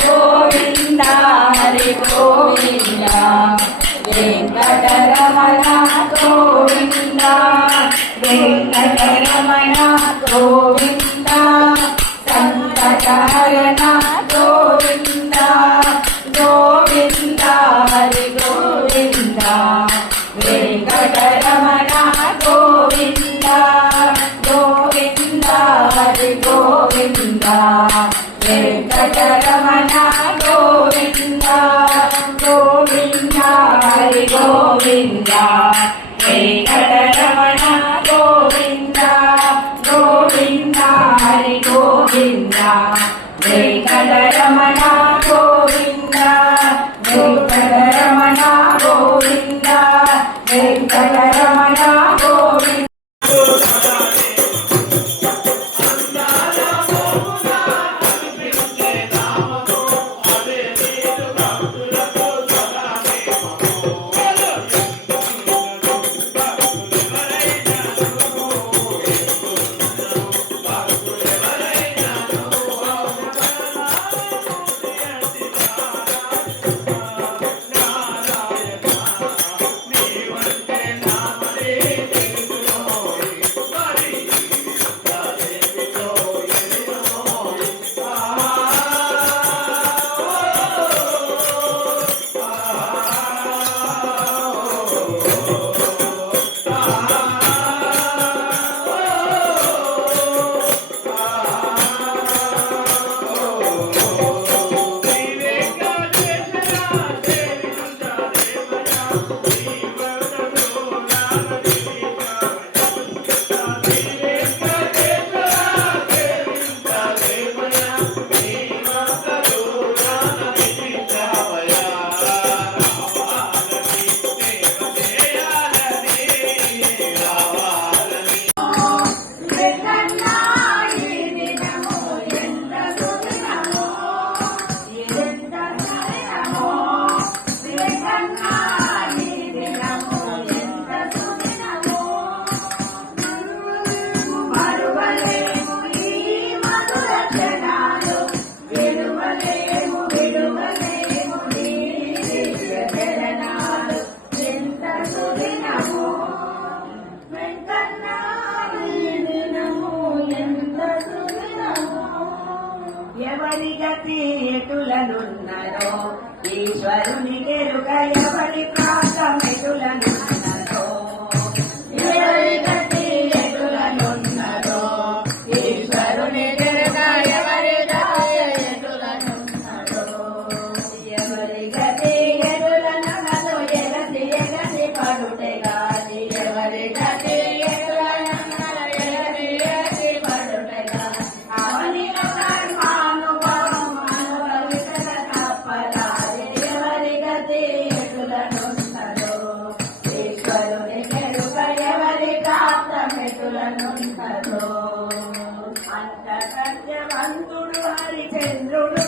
గోవింద హరి గోవింద వెంకటరమణ గోవింద వెంకటరమణ గోవింద సంకటహరణ గోవింద గోవింద హరి గోవింద వెంకటరమణ గోవింద గోవింద హరి గోవింద వెంకటరమణ గోవింద గోవింద హరి గోవింద వెంకటరమణ గోవింద గోవింద హరి గోవింద వెంకటరమణ గోవింద వెంకటరమణ గోవింద వెంకటరమణ గోవింద ఎవరి గతి ఎటులనున్నదో ఈశ్వరుని ఎరుక ఎవరి ప్రాంతం ఎటులనున్నదో ఎవరి గతి ఎటులనున్నదో ఈశ్వరుని ఎరుక ఎవరి ఎటులనున్నదో ఎవరి గతి ఎటులనున్నదో ఎగసి ఎగసి పడుటే గాని ఎవరి గతి ఎటులనున్నదో ఎగసి ఎగసి పడుటే గాని అవనిలో అంత సత్యవంతుడు హరిచంద్రుడు